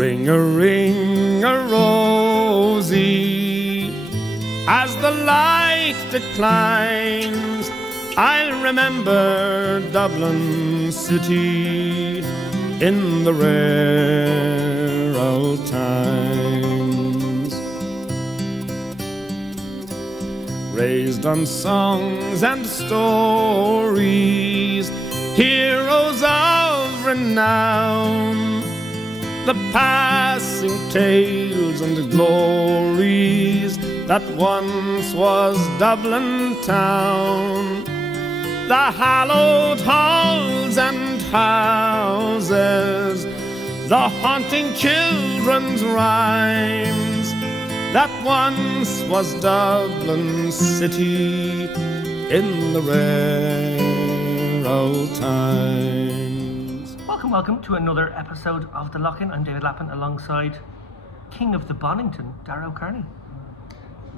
Ring-a-rosy, as the light declines, I'll remember Dublin city in the rare old times. Raised on songs and stories, heroes of renown, the passing tales and glories that once was Dublin town. The hallowed halls and houses, the haunting children's rhymes, that once was Dublin city in the rare old times. Welcome to another episode of The Lock-In. I'm David Lappin alongside King of the Bonnington, Dara.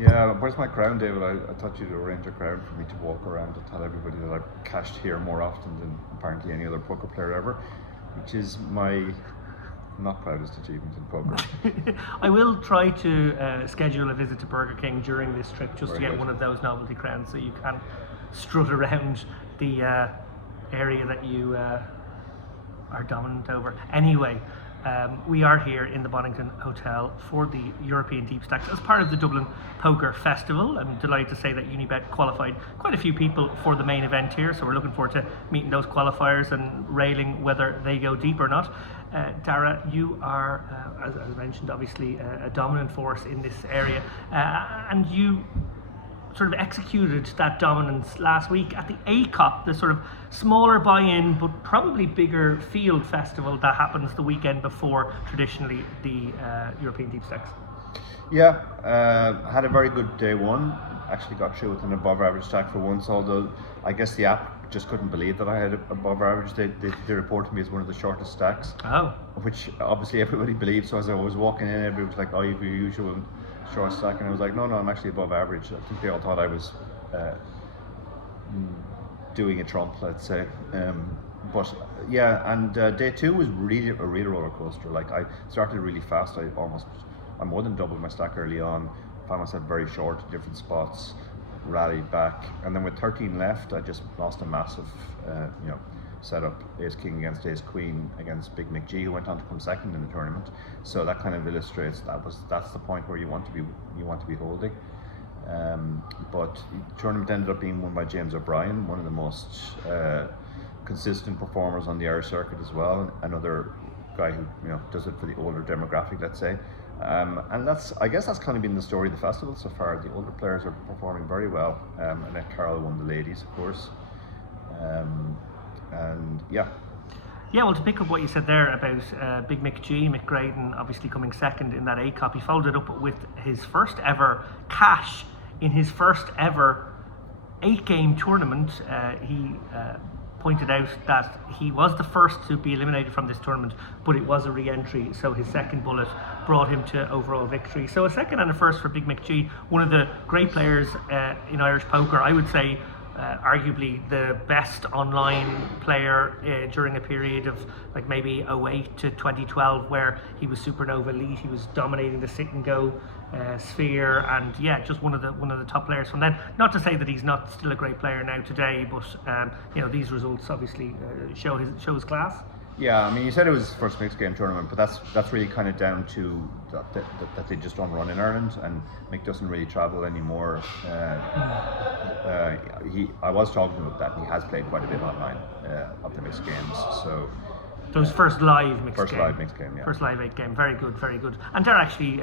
Yeah, where's my crown, David? I thought you'd arrange a crown for me to walk around and tell everybody that I've cashed here more often than apparently any other poker player ever, which is my not proudest achievement in poker. I will try to schedule a visit to Burger King during this trip just to get one of those novelty crowns so you can strut around the area that you are dominant over. Anyway, we are here in the Bonnington Hotel for the European Deepstacks as part of the Dublin Poker Festival. I'm delighted to say that Unibet qualified quite a few people for the main event here, so we're looking forward to meeting those qualifiers and railing whether they go deep or not. Dara, you are, as mentioned, obviously a dominant force in this area, and you sort of executed that dominance last week at the ACOP, the sort of smaller buy-in but probably bigger field festival that happens the weekend before traditionally the European Deepstacks. Yeah, had a very good day one. Actually got through with an above average stack for once, although I guess the app just couldn't believe that I had above average. They reported me as one of the shortest stacks. Oh. Which obviously everybody believed, so as I was walking in, everybody was like, oh, you've your usual short stack, and I was like, no, I'm actually above average. I think they all thought I was doing a trump, let's say. But yeah, and day two was really a real roller coaster. Like, I started really fast. I more than doubled my stack early on. Found myself very short in different spots, rallied back, and then with 13 left, I just lost a massive, setup. Ace King against Ace Queen against Big Mick G, who went on to come second in the tournament. So that kind of illustrates that's the point where you want to be holding. But the tournament ended up being won by James O'Brien, one of the most consistent performers on the Irish circuit as well. Another guy who does it for the older demographic, let's say. And I guess that's kind of been the story of the festival so far. The older players are performing very well. Annette Carroll won the ladies, of course. And yeah, well, to pick up what you said there about Big Mick G, Mick Graydon obviously coming second in that ACOP, he followed it up with his first ever cash in his first ever 8-game tournament. He pointed out that he was the first to be eliminated from this tournament, but it was a re-entry, so his second bullet brought him to overall victory. So a second and a first for Big Mick G, one of the great players in Irish poker. I would say arguably the best online player during a period of like maybe 2008 to 2012, where he was supernova elite. He was dominating the sit and go sphere, and yeah, just one of the top players from then. Not to say that he's not still a great player now today, but these results obviously show his class. Yeah, I mean, you said it was his first mixed game tournament, but that's really kind of down to that they just don't run in Ireland, and Mick doesn't really travel anymore. I was talking about that, and he has played quite a bit online of the mixed games. So his first live mixed game. Yeah. First live 8-game, very good. And Dara actually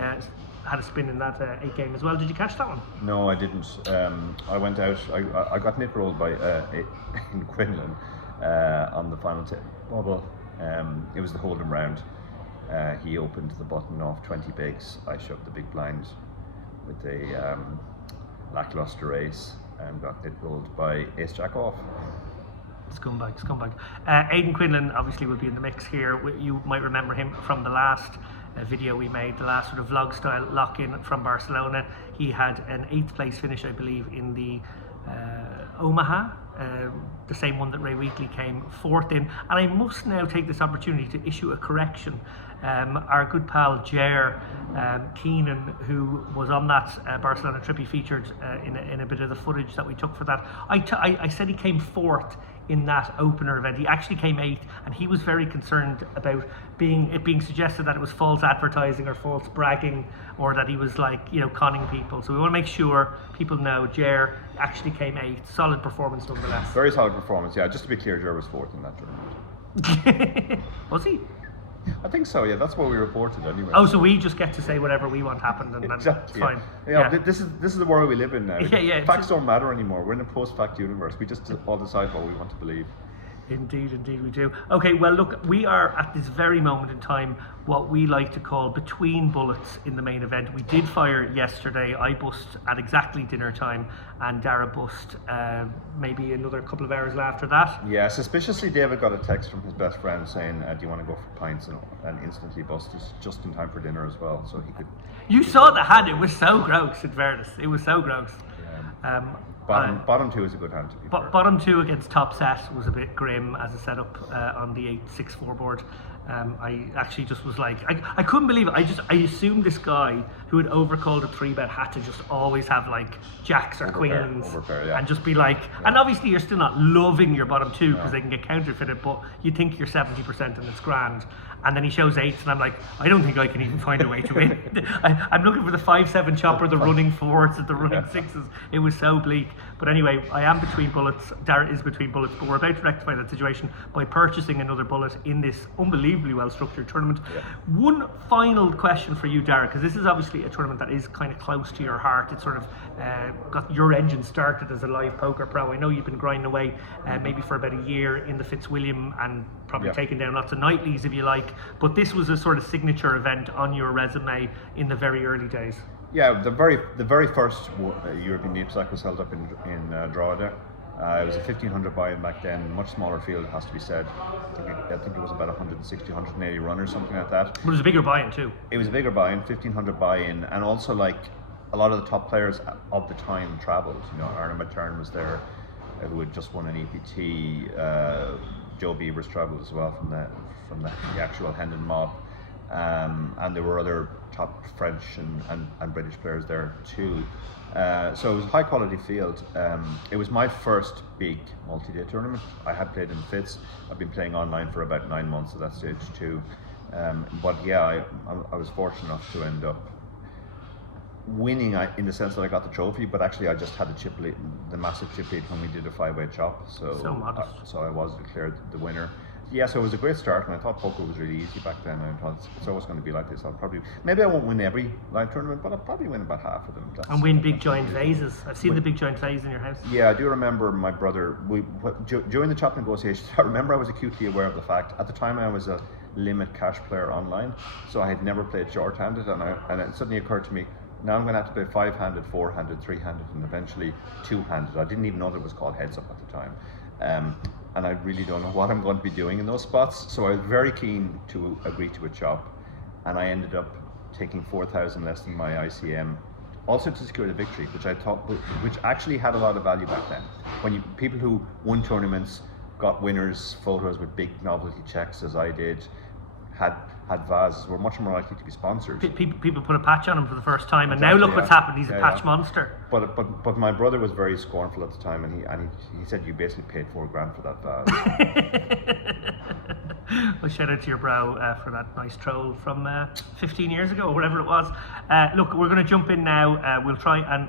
had a spin in that 8-game as well. Did you catch that one? No, I didn't. I went out. I got nip rolled by in Quinlan on the final bubble. It was the hold'em round. He opened the button off 20 bigs. I shoved the big blind with a lackluster ace and got nip rolled by ace jack off. Scumbag. Aidan Quinlan obviously will be in the mix here. You might remember him from the last video we made, the last sort of vlog style lock-in from Barcelona. He had an 8th place finish, I believe, in the Omaha the same one that Ray Wheatley came fourth in. And I must now take this opportunity to issue a correction. Our good pal Ger Keenan, who was on that Barcelona trip, he featured in a bit of the footage that we took for that. I said he came fourth in that opener event. He actually came eighth, and he was very concerned about it being suggested that it was false advertising or false bragging, or that he was conning people. So we want to make sure people know Ger actually came eighth. Solid performance nonetheless. Very solid performance, yeah. Just to be clear, Ger was fourth in that tournament. Was he? I think so, yeah. That's what we reported anyway. Oh, so we just get to say whatever we want happened, and exactly, that's fine. Yeah. This is the world we live in now. Yeah. Facts don't matter anymore. We're in a post-fact universe. We just all decide what we want to believe. Indeed we do. Okay, well look, we are at this very moment in time what we like to call between bullets in the main event. We did fire yesterday. I bust at exactly dinner time, and Dara bust maybe another couple of hours after that. Yeah, suspiciously David got a text from his best friend saying, do you want to go for pints? And instantly busted just in time for dinner as well, so he could... You saw the hand, it was so gross, in fairness. It was so gross. Yeah. Bottom two is a good hand to be fair. Bottom two against top set was a bit grim as a setup on the 8-6-4 board. I actually just was like, I couldn't believe it. I assumed this guy who had overcalled a 3-bet had to just always have like jacks or queens and just be like, and obviously you're still not loving your bottom two because they can get counterfeited, but you think you're 70% and it's grand. And then he shows 8s, and I'm like, I don't think I can even find a way to win. I'm looking for the 5-7 chopper, the running 4s, the running 6s. It was so bleak. But anyway, I am between bullets. Dara is between bullets, but we're about to rectify that situation by purchasing another bullet in this unbelievably well-structured tournament. Yeah. One final question for you, Dara, because this is obviously a tournament that is kind of close to your heart. It's sort of got your engine started as a live poker pro. I know you've been grinding away maybe for about a year in the Fitzwilliam and probably taking down lots of nightlies if you like. But this was a sort of signature event on your resume in the very early days. Yeah, the very first European Deepstacks was held up in Drogheda. It was a 1,500 buy-in back then, much smaller field, it has to be said. I think it was about 160, 180 runners, something like that. But it was a bigger buy-in too. It was a bigger buy-in, 1,500 buy-in, and also like a lot of the top players of the time travelled. You know, Arna McTurn was there, who had just won an EPT. Joe Beavers travelled as well from the actual Hendon mob, and there were other top French and British players there too. So it was a high quality field. It was my first big multi-day tournament. I had played in Fitz. I've been playing online for about 9 months at that stage too. But yeah, I was fortunate enough to end up winning in the sense that I got the trophy, but actually I just had the chip lead, the massive chip lead when we did a 5-way chop. So modest. So I was declared the winner. Yeah, so it was a great start, and I thought poker was really easy back then. I thought it's always going to be like this. Maybe I won't win every live tournament, but I'll probably win about half of them. And win big giant vases. I've seen the big giant vase in your house. Yeah, I do remember my brother. During the chop negotiations, I remember I was acutely aware of the fact. At the time, I was a limit cash player online, so I had never played short-handed, and it suddenly occurred to me, now I'm going to have to play 5-handed, 4-handed, 3-handed, and eventually 2-handed. I didn't even know that it was called heads up at the time. And I really don't know what I'm going to be doing in those spots. So I was very keen to agree to a chop, and I ended up taking 4,000 less than my ICM, also to secure the victory, which actually had a lot of value back then. When people who won tournaments got winners' photos with big novelty checks, as I did, had vases, were much more likely to be sponsored. People put a patch on him for the first time, and now look what's happened. He's a patch monster. But my brother was very scornful at the time, and he said you basically paid $4,000 for that vase. Well, shout out to your bro for that nice troll from 15 years ago or whatever it was. Look, we're going to jump in now. We'll try and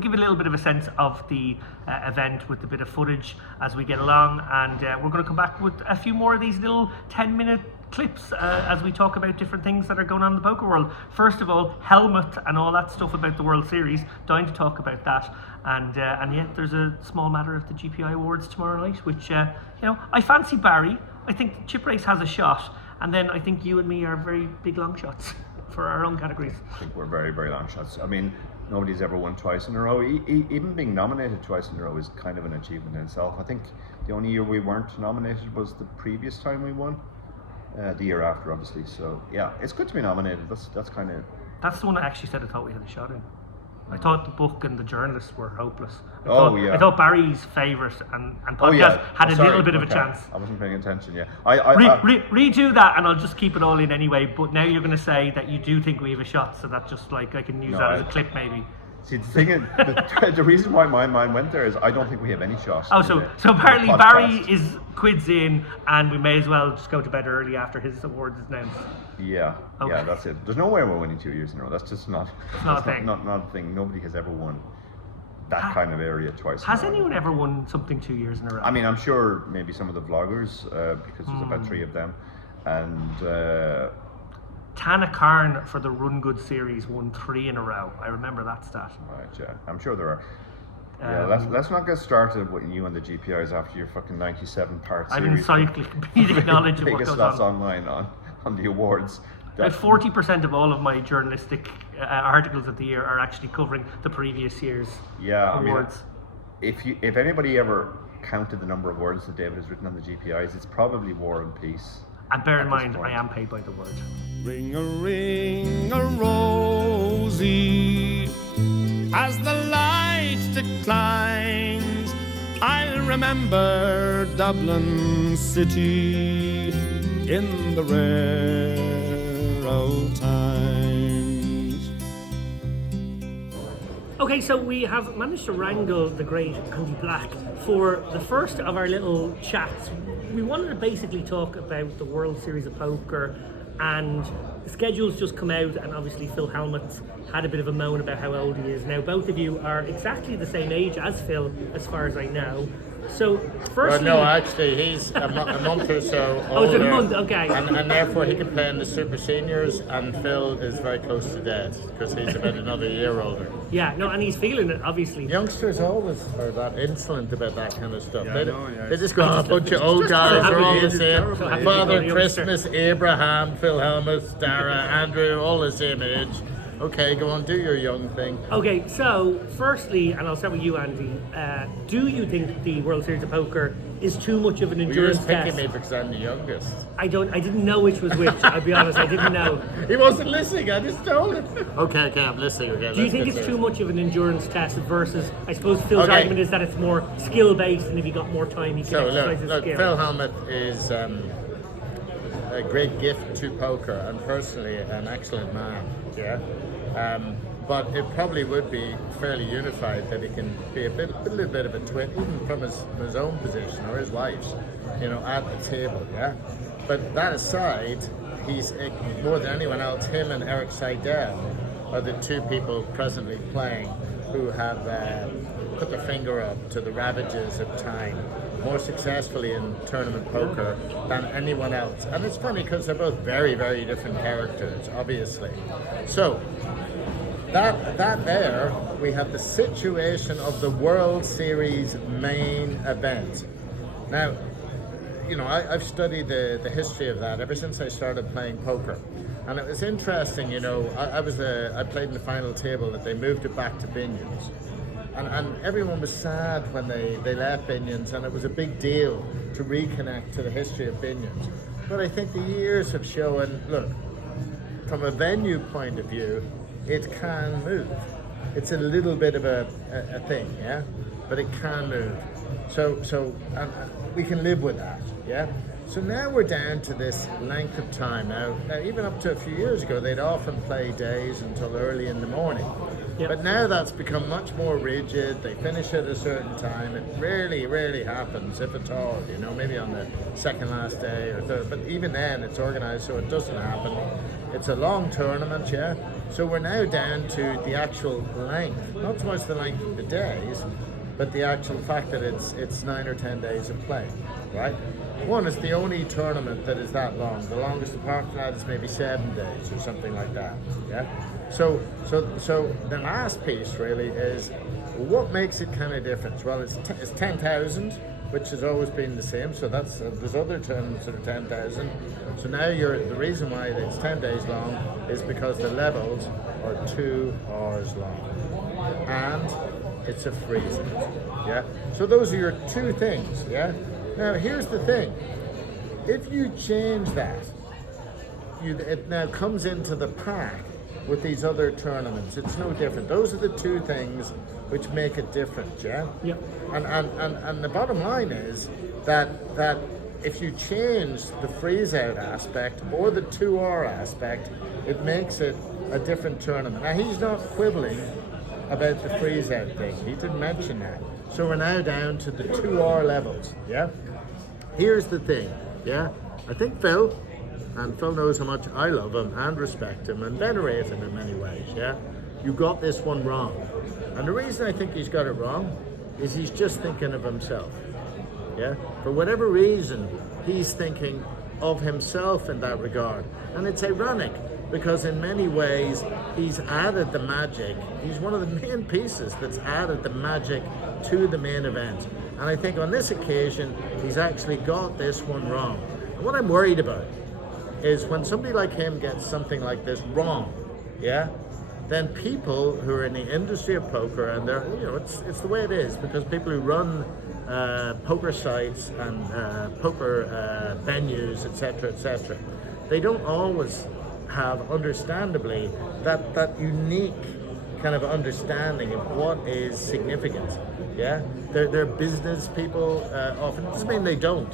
give a little bit of a sense of the event with a bit of footage as we get along, and we're going to come back with a few more of these little 10-minute clips as we talk about different things that are going on in the poker world. First of all, Hellmuth and all that stuff about the World Series. Dying to talk about that, and yet there's a small matter of the GPI Awards tomorrow night, which I fancy Barry. I think the Chip Race has a shot, and then I think you and me are very big long shots for our own categories. I think we're very, very long shots. I mean, nobody's ever won twice in a row. Even being nominated twice in a row is kind of an achievement in itself. I think the only year we weren't nominated was the previous time we won. The year after, obviously. So yeah, it's good to be nominated. That's kind of. That's the one I actually said I thought we had a shot in. I thought the book and the journalists were hopeless. Yeah. I thought Barry's favourite and podcast had a little bit of a chance. I wasn't paying attention. Yeah. Redo that, and I'll just keep it all in anyway. But now you're going to say that you do think we have a shot, so that just like I can use that as a clip maybe. See, the thing is, the reason why my mind went there is I don't think we have any shot. Oh, so apparently Barry is quids in, and we may as well just go to bed early after his awards is announced. Yeah, Okay. yeah, that's it. There's no way we're winning 2 years in a row. That's just not. Not a thing. Not a thing. Nobody has ever won that kind of area twice. Has in a row. anyone ever won something 2 years in a row? I mean, I'm sure maybe some of the vloggers, because there's about 3 of them, and. Tana Karn for the Run Good series won 3 in a row. I remember that stat. Right, yeah. I'm sure there are. Yeah, let's not get started with you and the GPIs after your fucking 97-part I have series. encyclopedic knowledge of what biggest goes slots on. online on the awards. About 40% of all of my journalistic articles of the year are actually covering the previous year's awards. I mean, if anybody ever counted the number of words that David has written on the GPIs, it's probably War and Peace. And bear in mind, I am paid by the word. Ring a rosy, as the light declines, I'll remember Dublin city in the rare old times. Okay, so we have managed to wrangle the great Andy Black for the first of our little chats. We wanted to basically talk about the World Series of Poker, and the schedule's just come out, and obviously Phil Hellmuth had a bit of a moan about how old he is. Now, both of you are exactly the same age as Phil, as far as I know. So, firstly... Well, no, actually, he's a month or so older. Oh, it's a month, okay. And therefore he can play in the Super Seniors, and Phil is very close to dead, because he's about another year older. Yeah, no, and he's feeling it, obviously. Youngsters always are that insolent about that kind of stuff. Yeah, they just go, a bunch of old guys are all the same. Father Christmas, Abraham, Phil Hellmuth, Dara, Andrew, all the same age. Okay, go on, do your young thing. Okay, so firstly, and I'll start with you, Andy. Do you think the World Series of Poker is too much of an You're endurance just picking test? me because I'm the youngest. I didn't know which was which. I'll be honest, I didn't know. He wasn't listening, I just told him. Okay, I'm listening. Okay, Do you think it's too much of an endurance test versus, I suppose Phil's argument is that it's more skill based, and if you got more time, you can exercise his skill. Phil Hellmuth is a great gift to poker, and personally an excellent man. Yeah. But it probably would be fairly unified that he can be a little bit of a twin, even from his own position or his wife's, at the table, yeah? But that aside, he's, more than anyone else, him and Eric Seidel are the 2 people presently playing who have put their finger up to the ravages of time more successfully in tournament poker than anyone else. And it's funny because they're both very, very different characters, obviously. So, that there, we have the situation of the World Series Main Event. Now, I've studied the history of that ever since I started playing poker. And it was interesting, I played in the final table that they moved it back to Binion's. And everyone was sad when they left Binion's, and it was a big deal to reconnect to the history of Binion's. But I think the years have shown, look, from a venue point of view, it can move. It's a little bit of a thing, yeah? But it can move. So we can live with that, yeah? So now we're down to this length of time. Now even up to a few years ago, they'd often play days until early in the morning. Yep. But now that's become much more rigid. They finish at a certain time. It rarely happens, if at all, maybe on the second last day or third. But even then, it's organized so it doesn't happen. It's a long tournament, yeah? So we're now down to the actual length, not so much the length of the days, but the actual fact that it's 9 or 10 days of play, right? One, it's the only tournament that is that long. The longest apart from that is maybe 7 days or something like that, yeah? So the last piece really is, what makes it kind of different? Well, it's 10,000, which has always been the same. So that's there's other tournaments that are 10,000. So now the reason why it's 10 days long is because the levels are 2 hours long, and it's a freeze event, yeah. So those are your 2 things, yeah. Now here's the thing: if you change that, it now comes into the pack with these other tournaments. It's no different. Those are the two things which make it different, yeah? Yeah. And the bottom line is that if you change the freeze-out aspect or the 2R aspect, it makes it a different tournament. Now, he's not quibbling about the freeze-out thing. He didn't mention that. So we're now down to the 2R levels, yeah? Here's the thing, yeah? I think Phil knows how much I love him and respect him and venerate him in many ways, yeah? You got this one wrong. And the reason I think he's got it wrong is he's just thinking of himself, yeah? For whatever reason, he's thinking of himself in that regard. And it's ironic because in many ways, he's added the magic. He's one of the main pieces that's added the magic to the main event. And I think on this occasion, he's actually got this one wrong. And what I'm worried about is when somebody like him gets something like this wrong, yeah, then people who are in the industry of poker, and they're, you know, it's the way it is, because people who run poker sites and poker venues, etc., they don't always have, understandably, that unique kind of understanding of what is significant. Yeah, they're business people often. It doesn't mean they don't,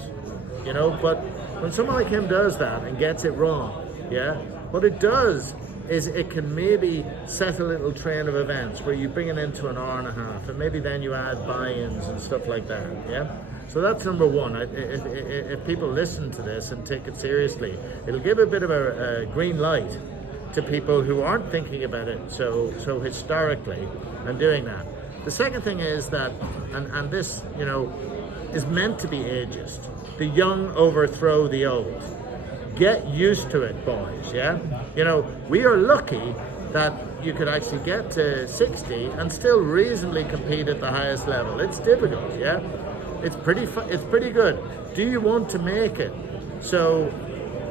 you know. But when someone like him does that and gets it wrong, yeah, what it does is it can maybe set a little train of events where you bring it into an hour and a half, and maybe then you add buy-ins and stuff like that. Yeah. So that's number one. If people listen to this and take it seriously, it'll give a bit of a green light to people who aren't thinking about it so historically and doing that. The second thing is that, and this, you know, is meant to be ageist. The young overthrow the old. Get used to it, boys, yeah? You know, we are lucky that you could actually get to 60 and still reasonably compete at the highest level. It's difficult, yeah? It's pretty good. Do you want to make it? So,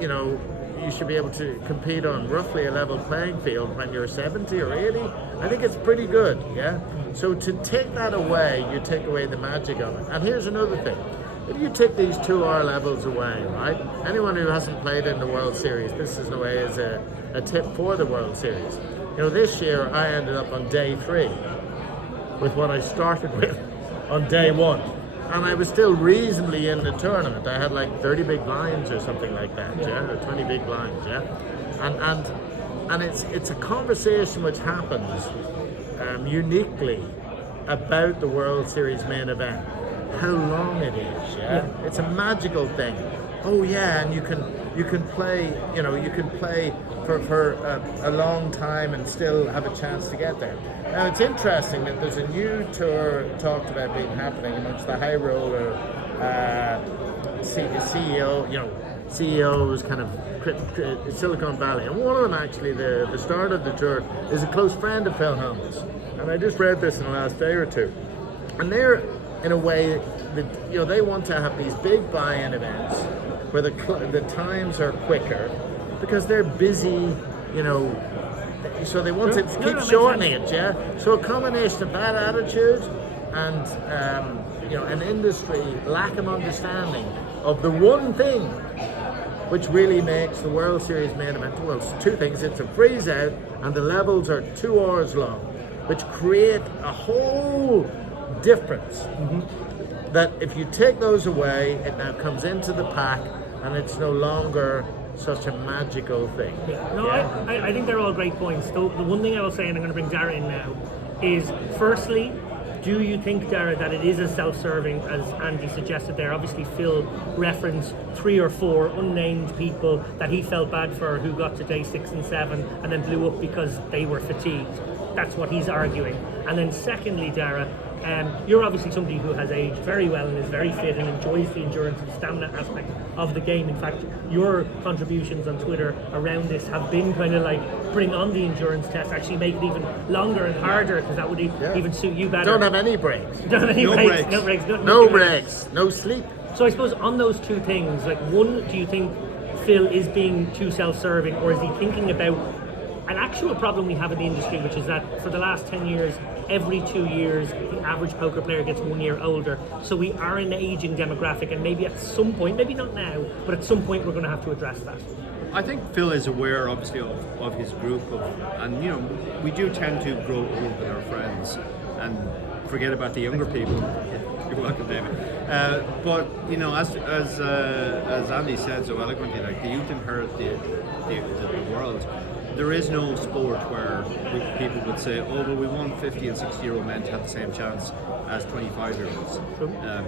you know, you should be able to compete on roughly a level playing field when you're 70 or 80. I think it's pretty good, yeah? So to take that away, you take away the magic of it. And here's another thing. If you take these 2R levels away, right? Anyone who hasn't played in the World Series, this is in a way is a tip for the World Series. You know, this year I ended up on day 3 with what I started with on day 1. And I was still reasonably in the tournament. I had like 30 big blinds or something like that, yeah, or 20 big blinds, yeah. And it's a conversation which happens uniquely about the World Series main event. How long it is, yeah. It's a magical thing. Oh yeah, and you can play, you know, you can play for a long time and still have a chance to get there. Now it's interesting that there's a new tour talked about happening amongst the high roller CEO, you know, CEOs kind of Silicon Valley, and one of them actually, the start of the tour, is a close friend of Phil Hellmuth. And I just read this in the last day or two, and they're in a way that, you know, they want to have these big buy-in events where the times are quicker because they're busy, you know, so they want to keep shortening it, yeah? So a combination of that attitude and, you know, an industry lack of understanding of the one thing which really makes the World Series main event, well, it's two things. It's a freeze out and the levels are 2 hours long, which create a whole difference. Mm-hmm. That if you take those away, it now comes into the pack and it's no longer such a magical thing. Yeah. No, yeah. I think they're all great points. The one thing I will say, and I'm going to bring Dara in now, is firstly, do you think, Dara, that it is as self-serving as Andy suggested there? Obviously, Phil referenced 3 or 4 unnamed people that he felt bad for who got to day 6 and 7 and then blew up because they were fatigued. That's what he's arguing. And then secondly, Dara, you're obviously somebody who has aged very well and is very fit and enjoys the endurance and stamina aspect of the game. In fact, your contributions on Twitter around this have been kind of like bring on the endurance test, actually make it even longer and harder, because that would even suit you better. Don't have any breaks. Don't have any breaks. No breaks. No breaks. No sleep. So I suppose on those two things, like, one, do you think Phil is being too self-serving, or is he thinking about an actual problem we have in the industry, which is that for the last 10 years, every 2 years, the average poker player gets 1 year older. So we are in an aging demographic, and maybe at some point, maybe not now, but at some point we're going to have to address that. I think Phil is aware, obviously, of his group, and we do tend to grow old with our friends and forget about the younger people. You're welcome, David. But as Andy said so eloquently, like the youth inherit the world. There is no sport where people would say, oh, well, we want 50 and 60-year-old men to have the same chance as 25-year-olds.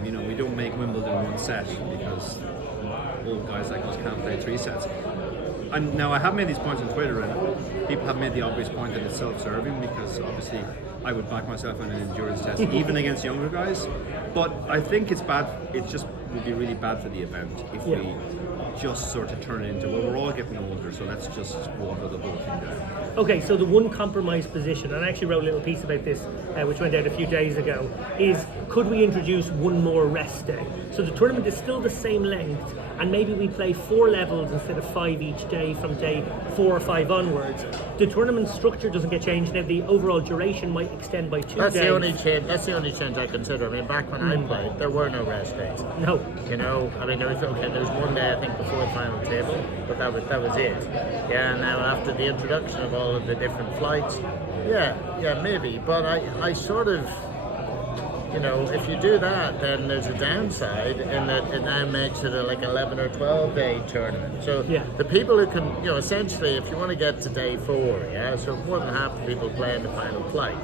We don't make Wimbledon one set because old guys like us can't play 3 sets. And now I have made these points on Twitter, and people have made the obvious point that it's self-serving, because obviously I would back myself on an endurance test, even against younger guys. But I think it's bad. It just would be really bad for the event if we just sort of turn it into, well, we're all getting older, so let's just water the whole thing down. Okay, so the one compromise position, and I actually wrote a little piece about this, which went out a few days ago, is could we introduce one more rest day? So the tournament is still the same length, and maybe we play 4 levels instead of 5 each day from day 4 or 5 onwards. The tournament structure doesn't get changed. Now the overall duration might extend by 2 days. That's the only change I consider. I mean, back when I played, there were no rest days. No. I mean, there was one day, I think, before the final table, but that was it. Yeah, now after the introduction of all of the different flights, yeah, maybe. But I sort of, if you do that, then there's a downside in that it now makes it like 11 or 12 day tournament. So the people who can, essentially, if you want to get to day 4, so more than half the people playing the final flight,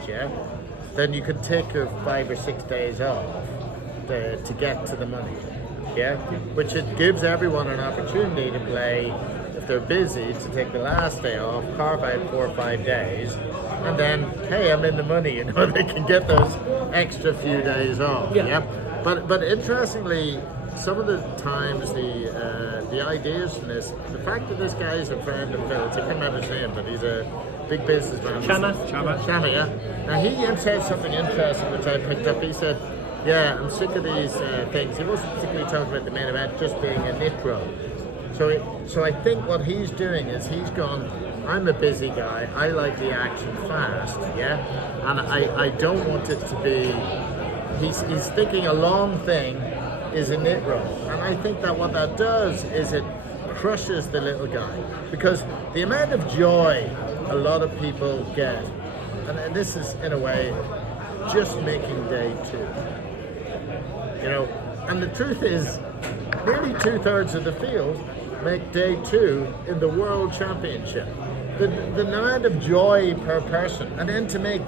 then you could take your 5 or 6 days off to get to the money, which it gives everyone an opportunity to play, if they're busy, to take the last day off, carve out 4 or 5 days, and then, hey, I'm in the money, they can get those extra few days off. But interestingly, some of the times the ideas from this, the fact that this guy is a friend of Phil's, I can't remember his name, but he's a big businessman. Chama, yeah. Now he said something interesting which I picked up. He said, I'm sick of these things. He wasn't particularly talking about the main event just being a nit roll. So I think what he's doing is he's gone, I'm a busy guy, I like the action fast, and I don't want it to be, he's thinking a long thing is a nit roll, and I think that what that does is it crushes the little guy, because the amount of joy a lot of people get, and this is in a way just making day 2, and the truth is nearly 2/3 of the field make day 2 in the World Championship. The amount of joy per person, and then to make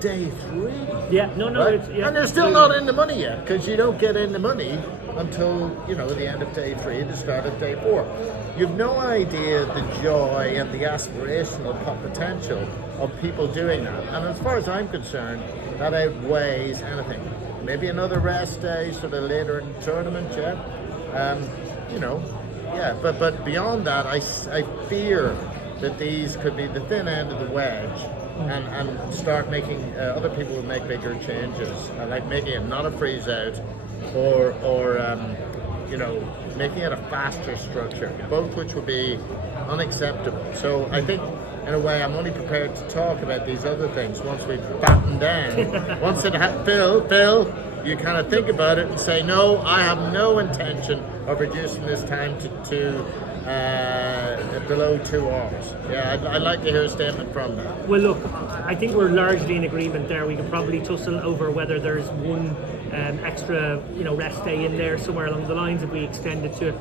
day 3. Right? And they're still not in the money yet, because you don't get in the money until the end of day 3, the start of day 4. You've no idea the joy and the aspirational potential of people doing that. And as far as I'm concerned, that outweighs anything. Maybe another rest day sort of later in the tournament, but beyond that, I fear that these could be the thin end of the wedge, and start making other people will make bigger changes, like making it not a freeze out, or making it a faster structure, both which would be unacceptable. So I think, in a way, I'm only prepared to talk about these other things once we've battened down. Once it Phil, you kind of think about it and say, no, I have no intention of reducing this time to below 2 hours. I'd like to hear a statement from that. Well, look, I think we're largely in agreement there. We can probably tussle over whether there's one extra, rest day in there somewhere along the lines, if we extend it to,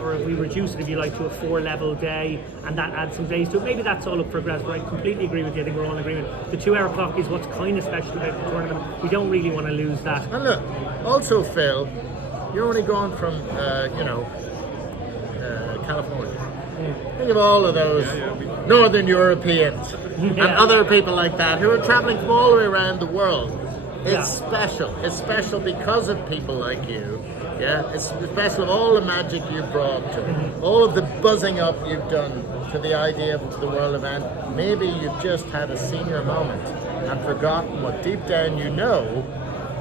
or if we reduce it, if you like, to a 4-level day, and that adds some days to it. Maybe that's all up for grabs, but I completely agree with you. I think we're all in agreement. The 2-hour clock is what's kind of special about the tournament. We don't really want to lose that. And look, also, Phil, you're only going from, California. Think of all of those Northern Europeans and other people like that who are traveling from all the way around the world. It's special. It's special because of people like you. It's special of all the magic you've brought to it, all of the buzzing up you've done to the idea of the world event. Maybe you've just had a senior moment and forgotten what deep down you know,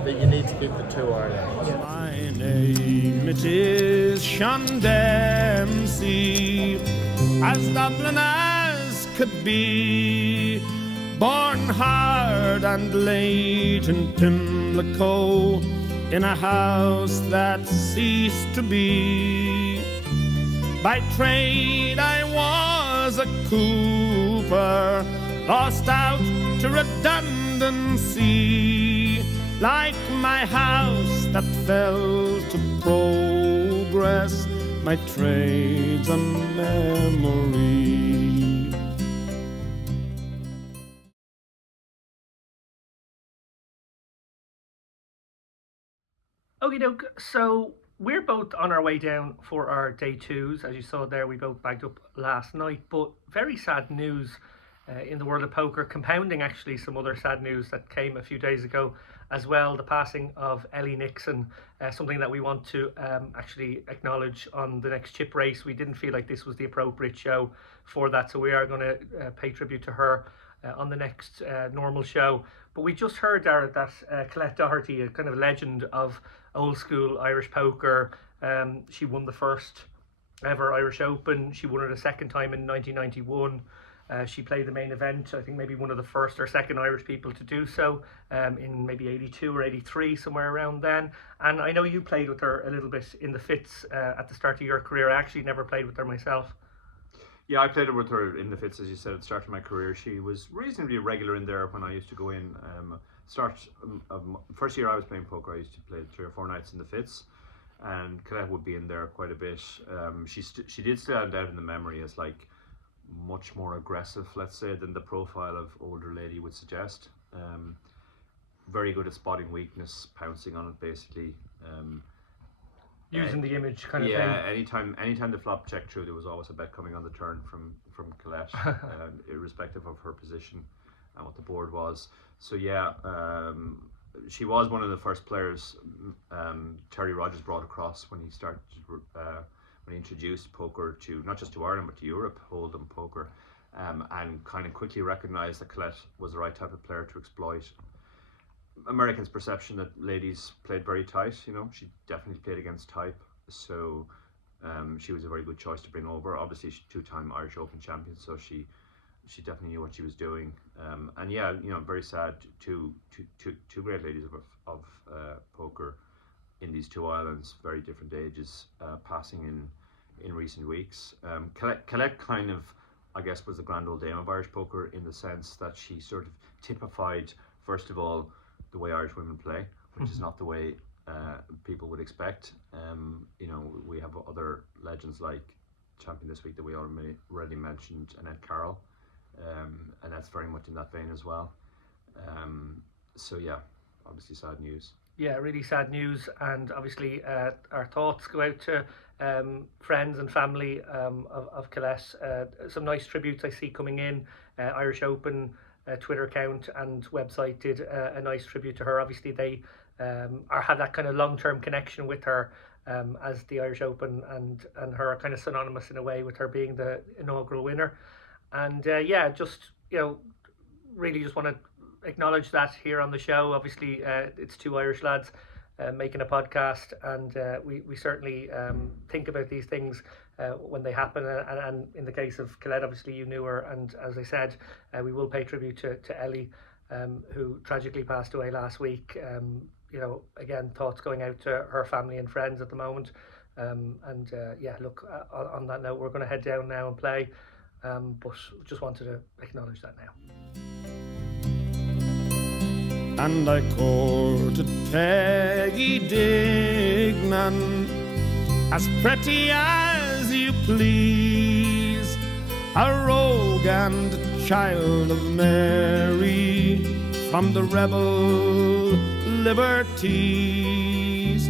that you need to keep the 2-hour levels. My name it is Sean Dempsey, as Dublin as could be, born hard and late in Pimlico, in a house that ceased to be. By trade I was a cooper, lost out to redundancy, like my house that fell to progress, my trade's a memory. Okie doke, so we're both on our way down for our day twos. As you saw there, we both bagged up last night, but very sad news in the world of poker, compounding actually some other sad news that came a few days ago as well, the passing of Ellie Nixon, something that we want to actually acknowledge on the next chip race. We didn't feel like this was the appropriate show for that, so we are going to pay tribute to her on the next normal show. But we just heard, Dara, that Colette Doherty, a kind of legend of old school Irish poker, she won the first ever Irish Open. She won it a second time in 1991. She played the main event, I think maybe one of the first or second Irish people to do so, in maybe 82 or 83, somewhere around then. And I know you played with her a little bit in the Fitz at the start of your career. I actually never played with her myself. Yeah, I played with her in the Fitz, as you said, at the start of my career. She was reasonably regular in there when I used to go in. First year I was playing poker, I used to play 3 or 4 nights in the Fitz, and Colette would be in there quite a bit. She did stand out in the memory as like much more aggressive, let's say, than the profile of older lady would suggest. Very good at spotting weakness, pouncing on it basically. Using the image kind of thing. Yeah, anytime the flop checked through, there was always a bet coming on the turn from Colette, irrespective of her position and what the board was. So yeah, she was one of the first players Terry Rogers brought across when he started, when he introduced poker to, not just to Ireland, but to Europe, Hold'em poker, and kind of quickly recognised that Colette was the right type of player to exploit Americans' perception that ladies played very tight. You know, she definitely played against type, so she was a very good choice to bring over. Obviously, she's 2-time Irish Open champion, so she definitely knew what she was doing. And yeah, you know, very sad. Two great ladies of poker in these 2 islands, very different ages, passing in recent weeks. Colette kind of, I guess, was the grand old dame of Irish poker in the sense that she sort of typified, first of all, the way Irish women play, which is not the way people would expect. You know, we have other legends like champion this week that we already mentioned, Annette Carroll, and that's very much in that vein as well. So yeah, obviously sad news. Yeah, really sad news, and obviously our thoughts go out to friends and family of Colette. Some nice tributes I see coming in. Irish Open Twitter account and website did a nice tribute to her. Obviously they have that kind of long-term connection with her, as the Irish Open and her are kind of synonymous in a way with her being the inaugural winner. And yeah, just, you know, really just want to acknowledge that here on the show. Obviously it's 2 Irish lads making a podcast, and we certainly think about these things when they happen, and in the case of Colette, obviously you knew her, and as I said, we will pay tribute to Ellie, who tragically passed away last week. You know, again, thoughts going out to her family and friends at the moment, and yeah, look, on that note, we're going to head down now and play, but just wanted to acknowledge that now. And I courted Peggy Dignan, as pretty as you please, a rogue and child of Mary, from the rebel liberties.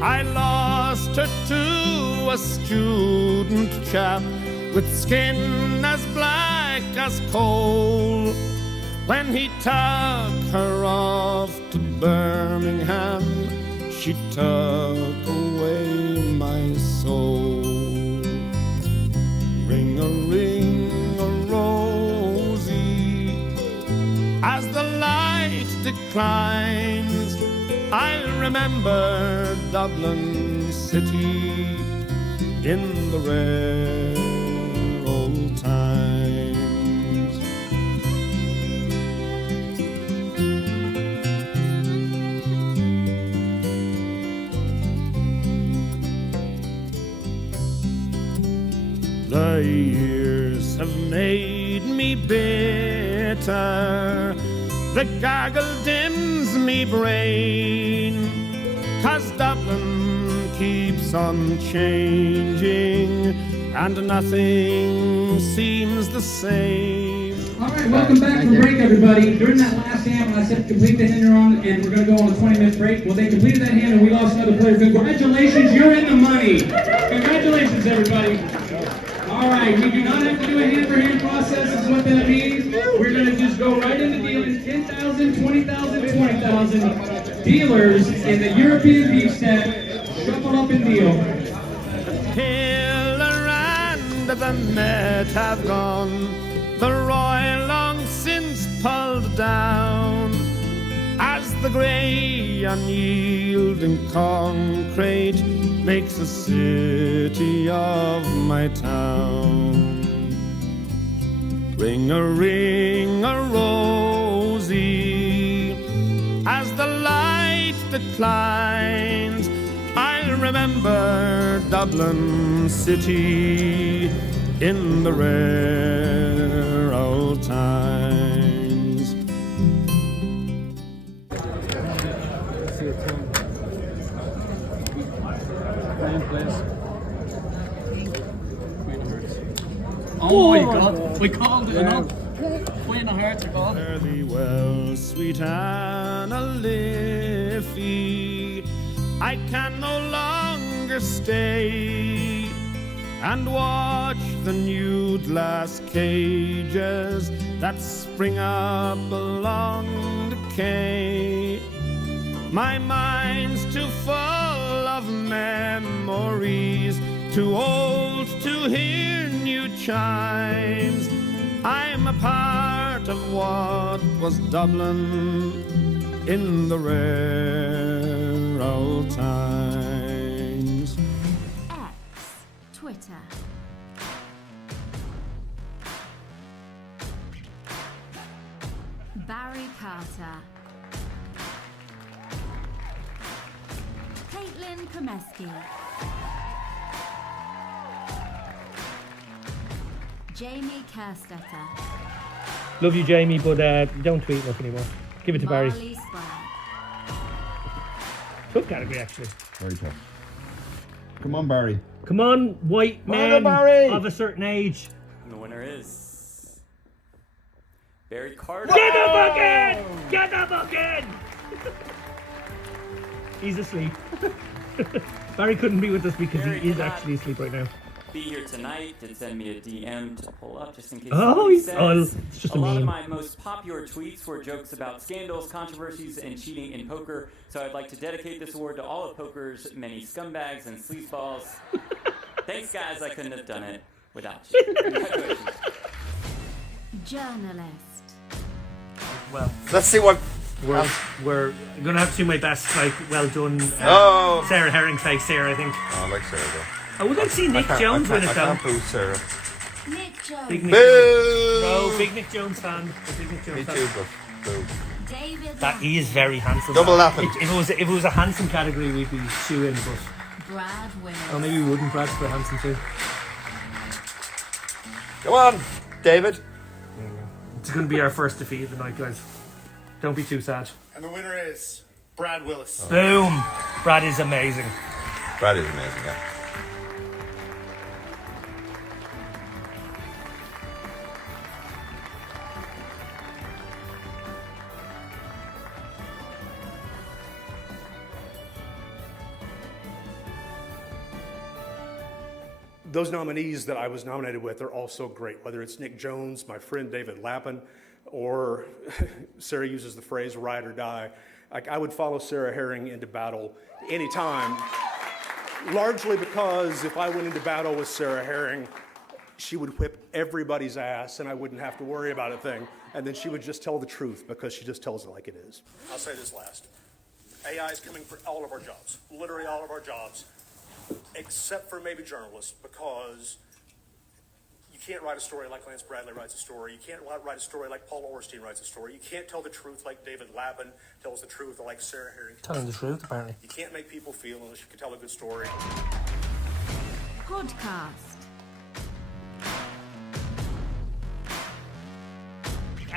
I lost her to a student chap with skin as black as coal, when he took her off to Birmingham, she took away my soul. Ring-a-ring-a-rosy, as the light declines, I'll remember Dublin city in the rare old times. The years have made me bitter, the gaggle dims me brain, 'cause Dublin keeps on changing and nothing seems the same. All right, welcome back from break, everybody. During that last hand, when I said complete the hand run and we're going to go on a 20-minute break, well, they completed that hand and we lost another player. Congratulations, you're in the money. Congratulations, everybody. All right, we do not have to do a hand-for-hand process, is what that means. We're going to just go right into dealing 10,000, 20,000, 20,000 dealers in the European Deepstack. Shuffle up and deal. Pillar and the Met have gone, the Royal long since pulled down, as the grey unyielding concrete makes a city of my town. Ring a rosy, as the light declines, I'll remember Dublin city in the rare old times. Oh my God, we called it enough. Queen of Hearts are called. Fare thee well, sweet Anna Liffey, I can no longer stay and watch the new glass cages that spring up along the quay. My mind's too full of memories, too old to hear new chimes. I'm a part of what was Dublin in the rare old times. X, Twitter. Barry Carter. Caitlin Komeski. Jamie Kerstetter. Love you, Jamie, but don't tweet enough anymore. Give it to Barry. Marley Sprague. Tough category, actually. Very tough. Come on, Barry. Come on, white men of a certain age. And the winner is Barry Carter. Get the bucket! Get the bucket! He's asleep. Barry couldn't be with us because Barry he is cannot actually asleep right now. Be here tonight. Did send me a DM to pull up just in case. Oh, He it's says, just a a lot of meme. my most popular tweets were jokes about scandals, controversies, and cheating in poker. So I'd like to dedicate this award to all of poker's many scumbags and sleazeballs. Thanks, guys. I couldn't have done it without you. Congratulations. Journalist. Well, Let's see what. we're gonna have to do my best, like, well done. Oh! Sarah Herring fake Sarah, I think. Oh, I like Sarah though. I would like to see Nick Jones win it I though. can't boo Sarah. Nick Jones. Big Nick. Boo! No, big Nick Jones fan. A big Nick Jones Me fan. too, but boo. David That he is very handsome. Double laughing. If it was a handsome category, we'd be shoo-in, but Brad Willis. oh, maybe we wouldn't. Brad's quite handsome too. Come on, David. It's going to be our first defeat of the night, guys. Don't be too sad. And the winner is Brad Willis. Boom! Brad is amazing. Brad is amazing, yeah. Those nominees that I was nominated with are all so great, whether it's Nick Jones, my friend David Lappin, or Sarah uses the phrase ride or die. Like, I would follow Sarah Herring into battle anytime, largely because if I went into battle with Sarah Herring, she would whip everybody's ass and I wouldn't have to worry about a thing. And then she would just tell the truth because she just tells it like it is. I'll say this last. AI is coming for all of our jobs, literally all of our jobs, except for maybe journalists, because you can't write a story like Lance Bradley writes a story. You can't write a story like Paul Orstein writes a story. You can't tell the truth like David Lappin tells the truth, or like Sarah Herring. Telling the truth, apparently. You can't make people feel unless you can tell a good story. Podcast.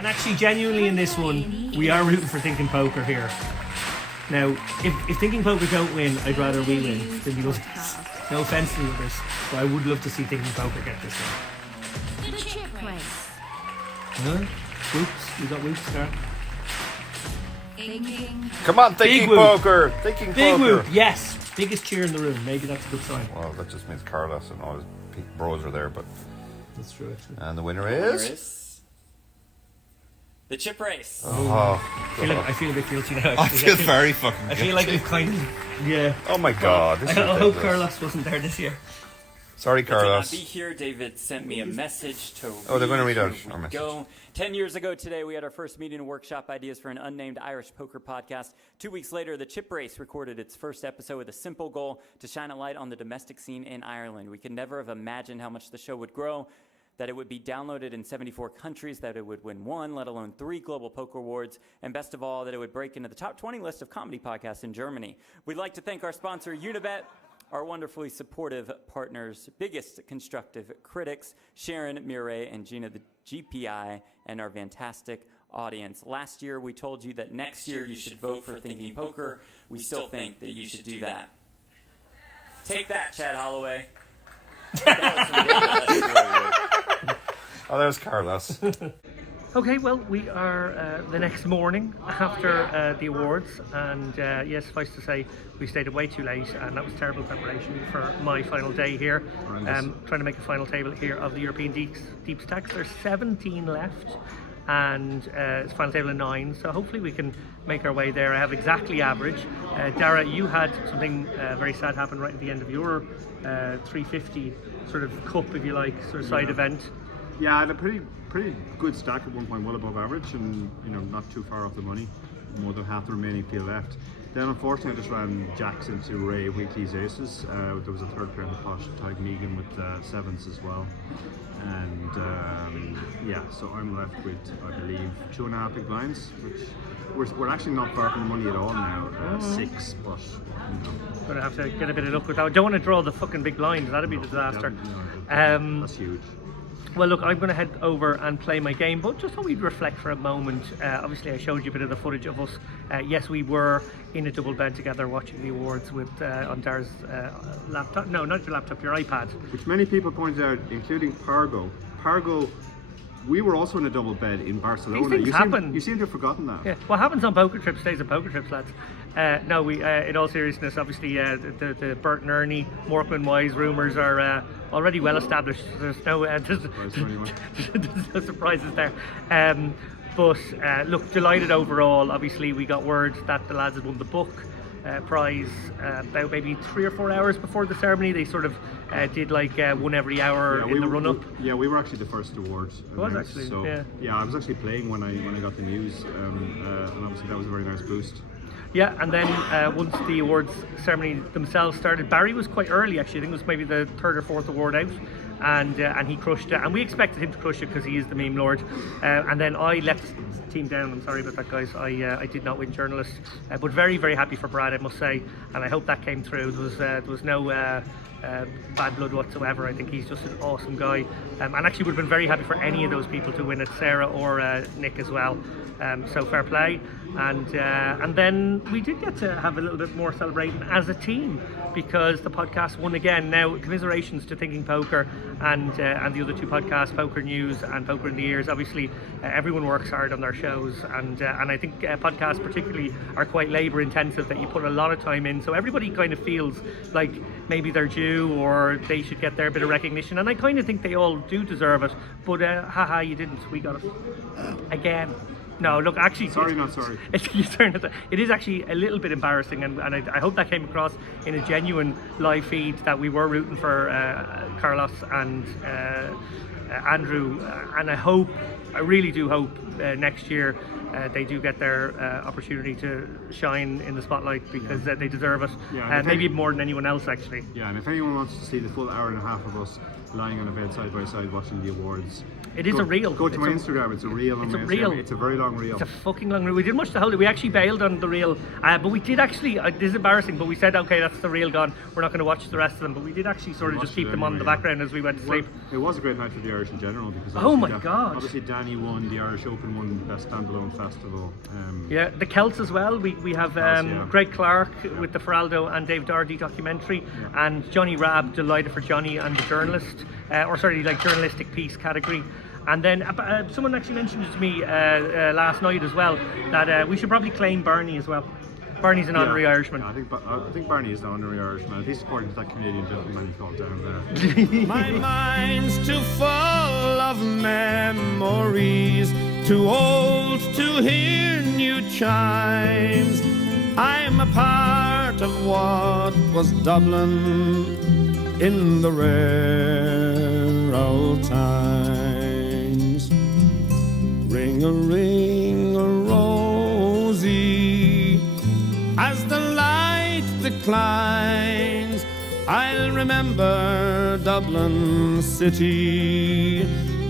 And actually, genuinely in this one, we are rooting for Thinking Poker here. Now, if Thinking Poker don't win, I'd rather we win than the others. No offence to the others, but I would love to see Thinking Poker get this one. The chip race. Huh? Whoops, we got whoops there. Thinking. Come on, Thinking Big whoop. Poker! Thinking Big Poker! whoop, yes! Biggest cheer in the room, maybe that's a good sign. Well, that just means Carlos and all his bros are there, but... That's true, actually. And the winner is... The chip race. Oh, I feel a bit guilty now. I feel very fucking I guilty. feel like we've kind of... Yeah. Oh my god. This is I hope ridiculous. Carlos wasn't there this year. Sorry, To not Carlos. be here, David sent me a message to Oh, they're going to read out Here our we message. go. 10 years ago today, we had our first meeting to workshop ideas for an unnamed Irish poker podcast. 2 weeks later, the Chip Race recorded its first episode with a simple goal to shine a light on the domestic scene in Ireland. We could never have imagined how much the show would grow, that it would be downloaded in 74 countries, that it would win 1, let alone 3 Global Poker Awards, and best of all, that it would break into the top 20 list of comedy podcasts in Germany. We'd like to thank our sponsor, Unibet, our wonderfully supportive partners, biggest constructive critics, Sharon, Mireille, and Gina, the GPI, and our fantastic audience. Last year, we told you that next year you should vote for Thinking Poker. We still think that you should do that. Take that, Chad Holloway. Oh, there's Carlos. Okay, well, we are the next morning after the awards, and yes, suffice to say, we stayed up way too late, and that was terrible preparation for my final day here. Trying to make a final table here of the European Deepstacks. There's 17 left, and it's final table of 9, so hopefully we can make our way there. I have exactly average. Dara, you had something very sad happen right at the end of your 350 sort of cup, if you like, sort of side event. Yeah, I had a pretty good stack at one point, well above average, and not too far off the money. More than half the remaining field left. Then unfortunately I just ran jacks into Ray Weekly's aces. There was a third pair in the pot, Tyg Megan with sevens as well. And yeah, so I'm left with, I believe, 2.5 big blinds, which we're actually not far from the money at all now. 6, but Gonna have to get a bit of luck with that. I don't want to draw the fucking big blinds, that'd be a disaster. that's huge. Well, look, I'm going to head over and play my game, but just thought we'd reflect for a moment. Obviously, I showed you a bit of the footage of us. Yes, we were in a double bed together watching the awards with on Dara's laptop. No, not your laptop, your iPad. Which many people pointed out, including Pargo. We were also in a double bed in Barcelona. These things happen. You seem to have forgotten that. Yeah, what happens on poker trips stays on poker trips, lads. No, we. In all seriousness, obviously, the Bert and Ernie, Morkman Wise rumours are already well established. There's no there's no surprises there. But look, delighted overall. Obviously, we got word that the lads had won the book prize about maybe 3 or 4 hours before the ceremony. They sort of did like one every hour in the run-up. Yeah, we were actually the first award. Was actually, so, yeah. I was actually playing when I got the news, and obviously that was a very nice boost. Yeah, and then once the awards ceremony themselves started, Barry was quite early actually. I think it was maybe the 3rd or 4th award out, and he crushed it. And we expected him to crush it because he is the meme lord. And then I let the team down. I'm sorry about that, guys. I did not win journalist, but very, very happy for Brad, I must say. And I hope that came through. There was no bad blood whatsoever. I think he's just an awesome guy, and actually would have been very happy for any of those people to win it, Sarah or Nick as well. So fair play. And then we did get to have a little bit more celebrating as a team because the podcast won again. Now, commiserations to Thinking Poker and the other 2 podcasts, Poker News and Poker in the Ears. Obviously, everyone works hard on their shows, and I think podcasts particularly are quite labour intensive, that you put a lot of time in. So everybody kind of feels like maybe they're due or they should get their bit of recognition, and I kind of think they all do deserve it. But haha, you didn't. We got it again. No, look, actually... Sorry, not sorry. It is actually a little bit embarrassing, and I hope that came across in a genuine live feed, that we were rooting for Carlos and Andrew, and I really do hope next year they do get their opportunity to shine in the spotlight, because they deserve it, maybe more than anyone else, actually. Yeah, and if anyone wants to see the full hour and a half of us lying on a bed side by side watching the awards, It is a reel. Go to my Instagram. It's a reel. It's a reel. It's a very long long reel. It's a fucking long reel. We didn't watch the whole day. We actually bailed on the reel, but we did actually. This is embarrassing, but we said, okay, that's the reel gone. We're not going to watch the rest of them. But we did actually sort of just keep them on the background as we went to sleep. It was a great night for the Irish in general because oh my god! Obviously, Danny won the Irish Open, won Best Standalone Festival. Yeah, the Celts as well. We have Greg Clark with the Feraldo and Dave Doherty documentary, and Johnny Rabb, delighted for Johnny and the journalist, journalistic piece category. And then someone actually mentioned it to me last night as well that we should probably claim Barney as well. Barney's an honorary Irishman. Yeah, I think Barney is the honorary Irishman, at least according to that Canadian gentleman he called down there. My mind's too full of memories, too old to hear new chimes. I'm a part of what was Dublin in the rare old times. Ring-a-ring-a-rosy, as the light declines, I'll remember Dublin city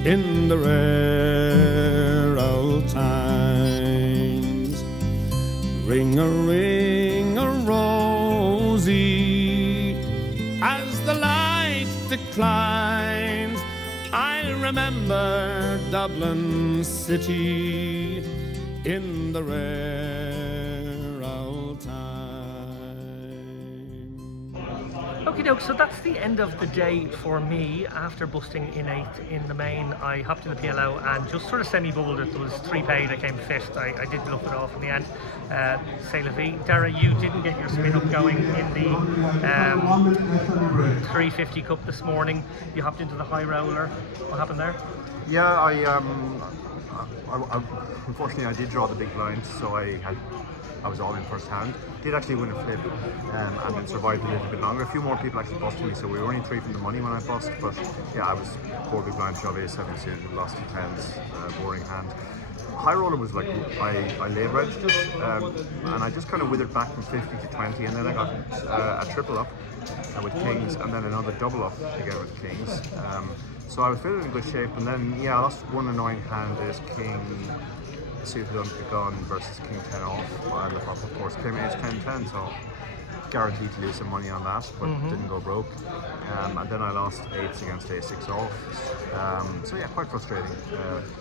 in the rare old times. Ring-a-ring-a-rosy, as the light declines, I'll remember Dublin city in the rare old time. Okie doke, so that's the end of the day for me. After busting in 8th in the main, I hopped in the PLO and just sort of semi-bubbled it. There was 3 paid, I came 5th. I did bluff it off in the end. C'est la vie. Dara, you didn't get your spin up going in the 350 Cup this morning. You hopped into the high roller. What happened there? Yeah, I unfortunately I did draw the big blind, so I was all in first hand. Did actually win a flip and then survived a little bit longer. A few more people actually busted me, so we were only 3 from the money when I bust. But yeah, I was 4 big blind shove A7 in, lost to 10s, boring hand. High roller was like I lay registered and I just kind of withered back from 50 to 20, and then I got a triple up with kings, and then another double up together with kings. So I was feeling in good shape, and then I lost one annoying hand. Is king suited unpick-on versus king 10 off, and the flop of course came ace 10-10, so guaranteed to lose some money on that, but didn't go broke. And then I lost 8s against a6 off. So yeah, quite frustrating.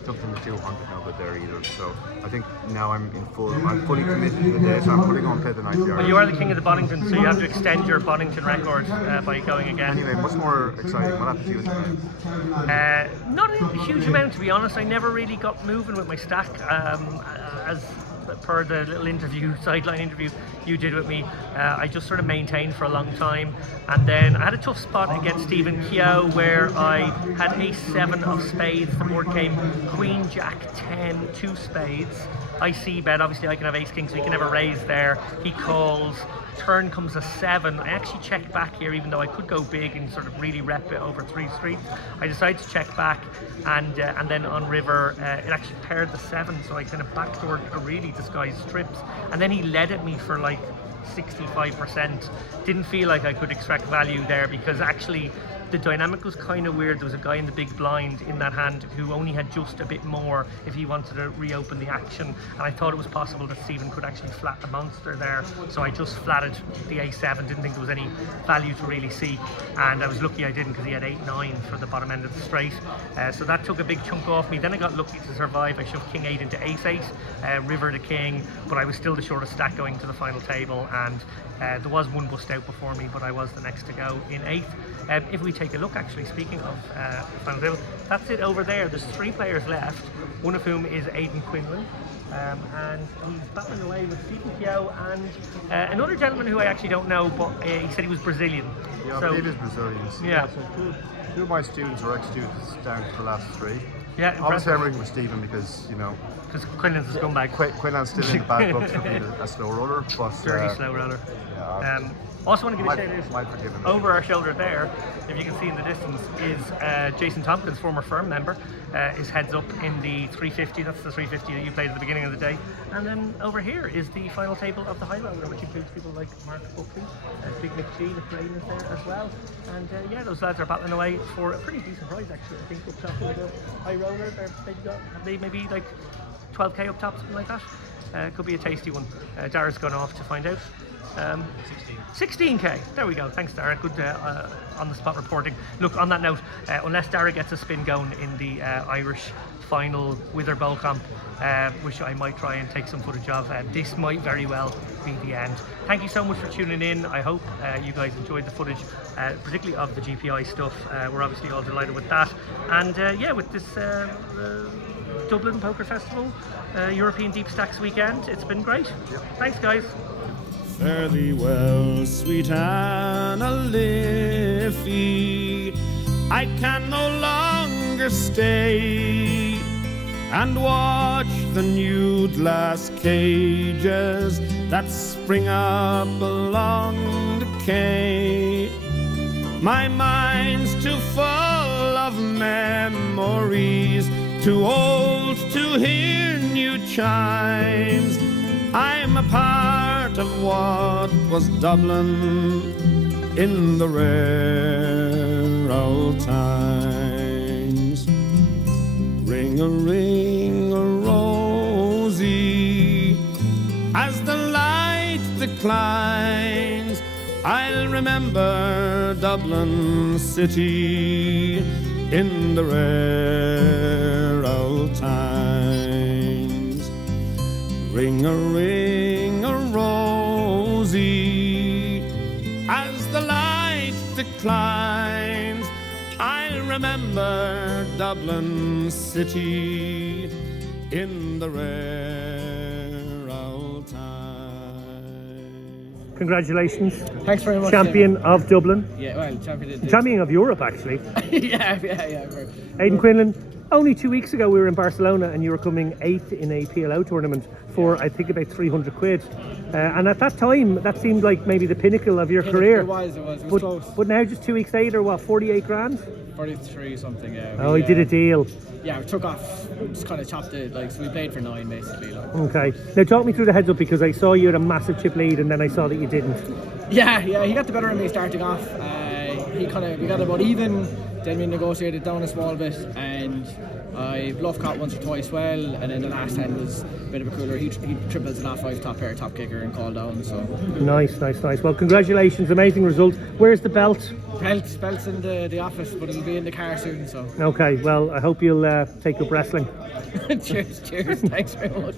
Jumped into 200, no good there either. So I think now I'm fully committed to the day, so I'm fully going to play the night yard. Well, you are the king of the Bonnington, so you have to extend your Bonnington record by going again. Anyway, much more exciting. What happened to you tonight? Not a huge amount, to be honest. I never really got moving with my stack. As per the little sideline interview you did with me, I just sort of maintained for a long time, and then I had a tough spot against Stephen Keogh where I had ace-7 of spades. The board came queen, jack, 10, 2 spades. I c-bet, obviously I can have ace-king, so he can never raise there. He calls. Turn comes a 7. I actually checked back here, even though I could go big and sort of really rep it over 3 streets. I decided to check back, and then on river it actually paired the 7, so I kind of backdoored a really disguised strips, and then he led at me for like 65%. Didn't feel like I could extract value there, because actually the dynamic was kind of weird. There was a guy in the big blind in that hand who only had just a bit more if he wanted to reopen the action, and I thought it was possible that Stephen could actually flat the monster there, so I just flatted the a7. Didn't think there was any value to really seek, and I was lucky I didn't, because he had 8-9 for the bottom end of the straight, so that took a big chunk off me. Then I got lucky to survive. I shoved king 8 into ace-8, river to king, but I was still the shortest stack going to the final table, and there was one bust out before me, but I was the next to go in 8th. If we take a look, actually, speaking of final table, that's it over there. There's 3 players left, one of whom is Aidan Quinlan, and he's battling away with Stephen Keogh and another gentleman who I actually don't know, but he said he was Brazilian. Yeah, so, I believe he's Brazilian. Yeah. So two of my students or ex-students down to the last 3. Yeah, obviously I'm ringing with Stephen because, because Quinlan's a scumbag. Quinlan's still in the bad books for being a slow roller, but dirty slow roller. Also want to give a shout out over our shoulder there, if you can see in the distance, is Jason Tompkins, former firm member, is heads up in the 350. That's the 350 that you played at the beginning of the day. And then over here is the final table of the high roller, which includes people like Mark Buckley, Big Nick G, the Crane is there as well. And yeah, those lads are battling away for a pretty decent prize, actually. I think up top of the high roller, have they maybe like 12k up top, something like that. Could be a tasty one. Dara's gone off to find out. 16k. There we go. Thanks, Dara. Good on the spot reporting. Look, on that note, unless Dara gets a spin going in the Irish final Wither Bowl comp, which I might try and take some footage of, this might very well be the end. Thank you so much for tuning in. I hope you guys enjoyed the footage, particularly of the GPI stuff. We're obviously all delighted with that. And yeah, with this Dublin Poker Festival, European Deepstacks weekend, it's been great. Thanks, guys. Fare thee well, sweet Anna Liffey. I can no longer stay and watch the nude glass cages that spring up along the quay. My mind's too full of memories, too old to hear new chimes. I'm a part of what was Dublin in the rare old times. Ring-a-ring-a-rosy, as the light declines, I'll remember Dublin city in the rare old times. Ring-a-ring-a-rosy, as the light declines, I'll remember Dublin city in the rare old times. Congratulations. Thanks very much. Champion of Dublin. Yeah, well, Champion of Europe, actually. yeah. Aidan Quinlan, only 2 weeks ago we were in Barcelona and you were coming 8th in a PLO tournament for I think about 300 quid. And at that time, that seemed like maybe the pinnacle of your career. It was close. But now just 2 weeks later, what, 48 grand? 43 something, yeah. Oh, he did a deal. Yeah, we took off, just kind of chopped it, like, so we played for 9 basically. Like. Okay. Now talk me through the heads up, because I saw you had a massive chip lead and then I saw that you didn't. Yeah, he got the better of me starting off. We got about even, then we negotiated down a small bit, and I bluff caught once or twice well, and then the last hand was a bit of a cooler. He triples an off-5 top pair, top kicker, and called down. So nice. Well, congratulations, amazing result. Where's the belt? Belt's in the office, but it'll be in the car soon. So okay, well, I hope you'll take up wrestling. cheers. Thanks very much.